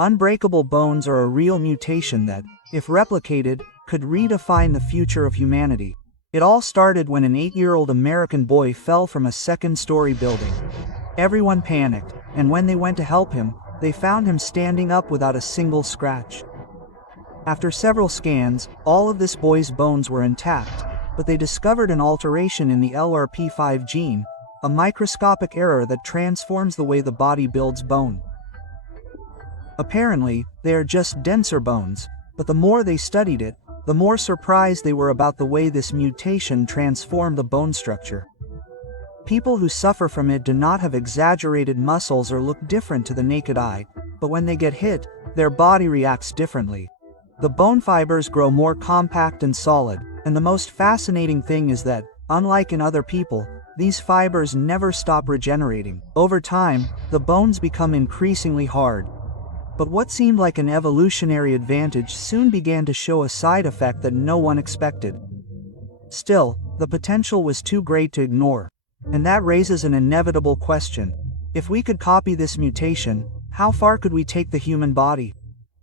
Unbreakable bones are a real mutation that, if replicated, could redefine the future of humanity. It all started when an 8-year-old American boy fell from a second-story building. Everyone panicked, and when they went to help him, they found him standing up without a single scratch. After several scans, all of this boy's bones were intact, but they discovered an alteration in the LRP5 gene, a microscopic error that transforms the way the body builds bone. Apparently, they are just denser bones, but the more they studied it, the more surprised they were about the way this mutation transformed the bone structure. People who suffer from it do not have exaggerated muscles or look different to the naked eye, but when they get hit, their body reacts differently. The bone fibers grow more compact and solid, and the most fascinating thing is that, unlike in other people, these fibers never stop regenerating. Over time, the bones become increasingly hard. But what seemed like an evolutionary advantage soon began to show a side effect that no one expected. Still, the potential was too great to ignore. And that raises an inevitable question. If we could copy this mutation, how far could we take the human body?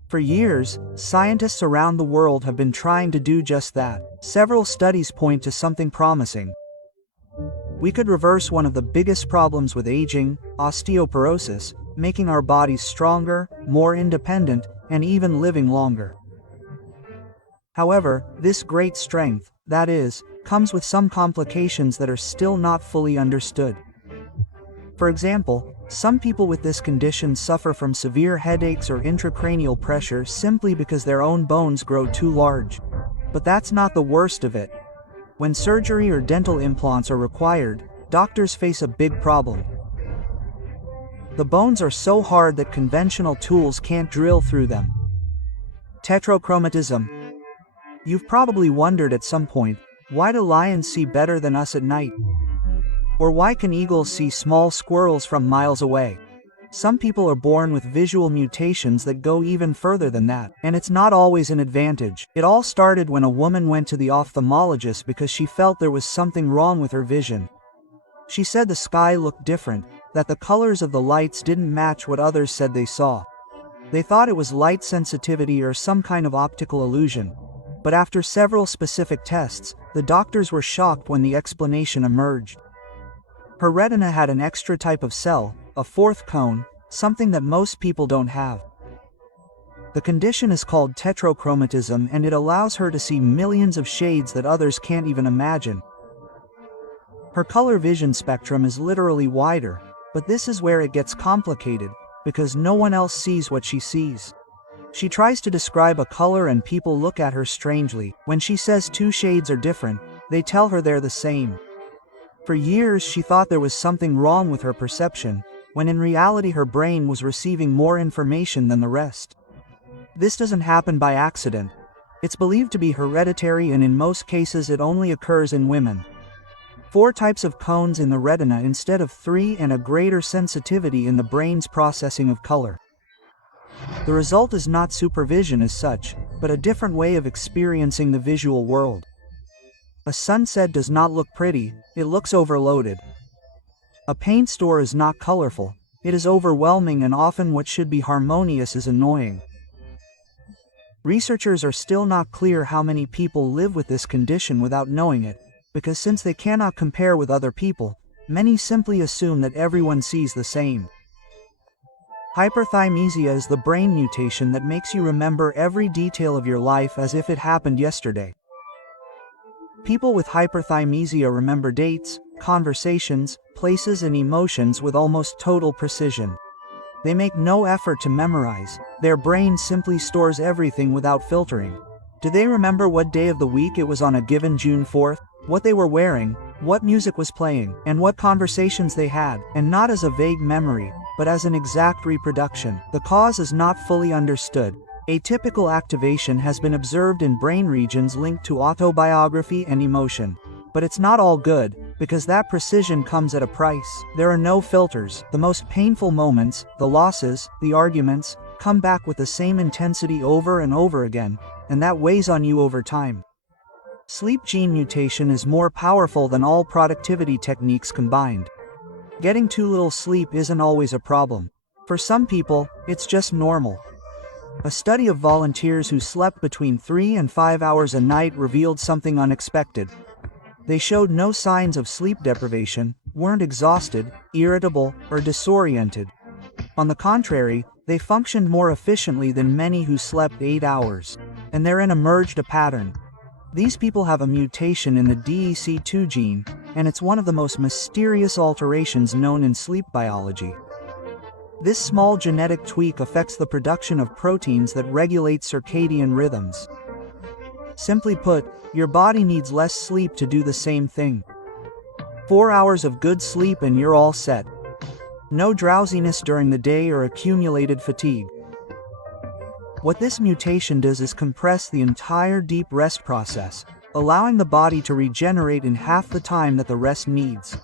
For years, scientists around the world have been trying to do just that. Several studies point to something promising. We could reverse one of the biggest problems with aging, osteoporosis, making our bodies stronger, more independent, and even living longer. However, this great strength, that is, comes with some complications that are still not fully understood. For example, some people with this condition suffer from severe headaches or intracranial pressure simply because their own bones grow too large. But that's not the worst of it. When surgery or dental implants are required, doctors face a big problem. The bones are so hard that conventional tools can't drill through them. Tetrachromatism. You've probably wondered at some point, why do lions see better than us at night? Or why can eagles see small squirrels from miles away? Some people are born with visual mutations that go even further than that, and it's not always an advantage. It all started when a woman went to the ophthalmologist because she felt there was something wrong with her vision. She said the sky looked different, that the colors of the lights didn't match what others said they saw. They thought it was light sensitivity or some kind of optical illusion. But after several specific tests, the doctors were shocked when the explanation emerged. Her retina had an extra type of cell, a fourth cone, something that most people don't have. The condition is called tetrachromatism, and it allows her to see millions of shades that others can't even imagine. Her color vision spectrum is literally wider, but this is where it gets complicated, because no one else sees what she sees. She tries to describe a color and people look at her strangely. When she says two shades are different, they tell her they're the same. For years she thought there was something wrong with her perception, when in reality her brain was receiving more information than the rest. This doesn't happen by accident. It's believed to be hereditary, and in most cases it only occurs in women. 4 types of cones in the retina instead of 3, and a greater sensitivity in the brain's processing of color. The result is not supervision as such, but a different way of experiencing the visual world. A sunset does not look pretty, it looks overloaded. A paint store is not colorful, it is overwhelming, and often what should be harmonious is annoying. Researchers are still not clear how many people live with this condition without knowing it, because since they cannot compare with other people, many simply assume that everyone sees the same. Hyperthymesia is the brain mutation that makes you remember every detail of your life as if it happened yesterday. People with hyperthymesia remember dates, conversations, places, and emotions with almost total precision. They make no effort to memorize, their brain simply stores everything without filtering. Do they remember what day of the week it was on a given June 4th? What they were wearing, what music was playing, and what conversations they had, and not as a vague memory, but as an exact reproduction. The cause is not fully understood. Atypical activation has been observed in brain regions linked to autobiography and emotion. But it's not all good, because that precision comes at a price. There are no filters. The most painful moments, the losses, the arguments, come back with the same intensity over and over again, and that weighs on you over time. Sleep gene mutation is more powerful than all productivity techniques combined. Getting too little sleep isn't always a problem. For some people, it's just normal. A study of volunteers who slept between 3 and 5 hours a night revealed something unexpected. They showed no signs of sleep deprivation, weren't exhausted, irritable, or disoriented. On the contrary, they functioned more efficiently than many who slept 8 hours. And therein emerged a pattern. These people have a mutation in the DEC2 gene, and it's one of the most mysterious alterations known in sleep biology. This small genetic tweak affects the production of proteins that regulate circadian rhythms. Simply put, your body needs less sleep to do the same thing. 4 hours of good sleep and you're all set. No drowsiness during the day or accumulated fatigue. What this mutation does is compress the entire deep rest process, allowing the body to regenerate in half the time that the rest needs.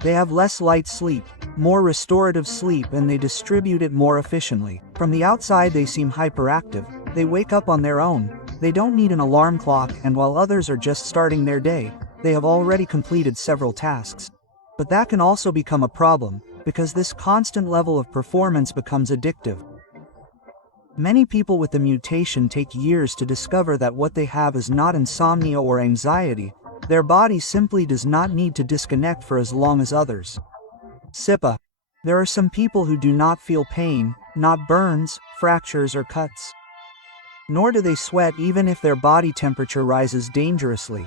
They have less light sleep, more restorative sleep, and they distribute it more efficiently. From the outside they seem hyperactive, they wake up on their own, they don't need an alarm clock, and while others are just starting their day, they have already completed several tasks. But that can also become a problem, because this constant level of performance becomes addictive. Many people with the mutation take years to discover that what they have is not insomnia or anxiety. Their body simply does not need to disconnect for as long as others. SIPA. There are some people who do not feel pain, not burns, fractures, or cuts. Nor do they sweat even if their body temperature rises dangerously.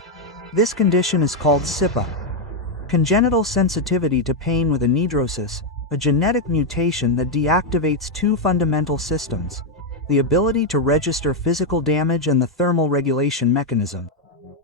This condition is called SIPA. Congenital sensitivity to pain with anhidrosis, a genetic mutation that deactivates two fundamental systems: the ability to register physical damage and the thermal regulation mechanism.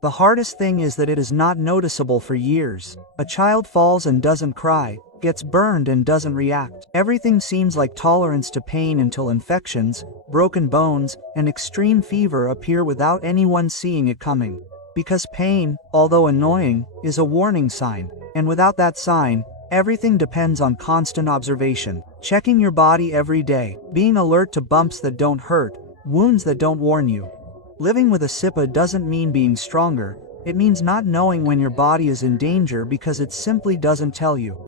The hardest thing is that it is not noticeable for years. A child falls and doesn't cry, gets burned and doesn't react. Everything seems like tolerance to pain until infections, broken bones, and extreme fever appear without anyone seeing it coming. Because pain, although annoying, is a warning sign, and without that sign, everything depends on constant observation. Checking your body every day, being alert to bumps that don't hurt, wounds that don't warn you. Living with a SIPA doesn't mean being stronger, it means not knowing when your body is in danger because it simply doesn't tell you.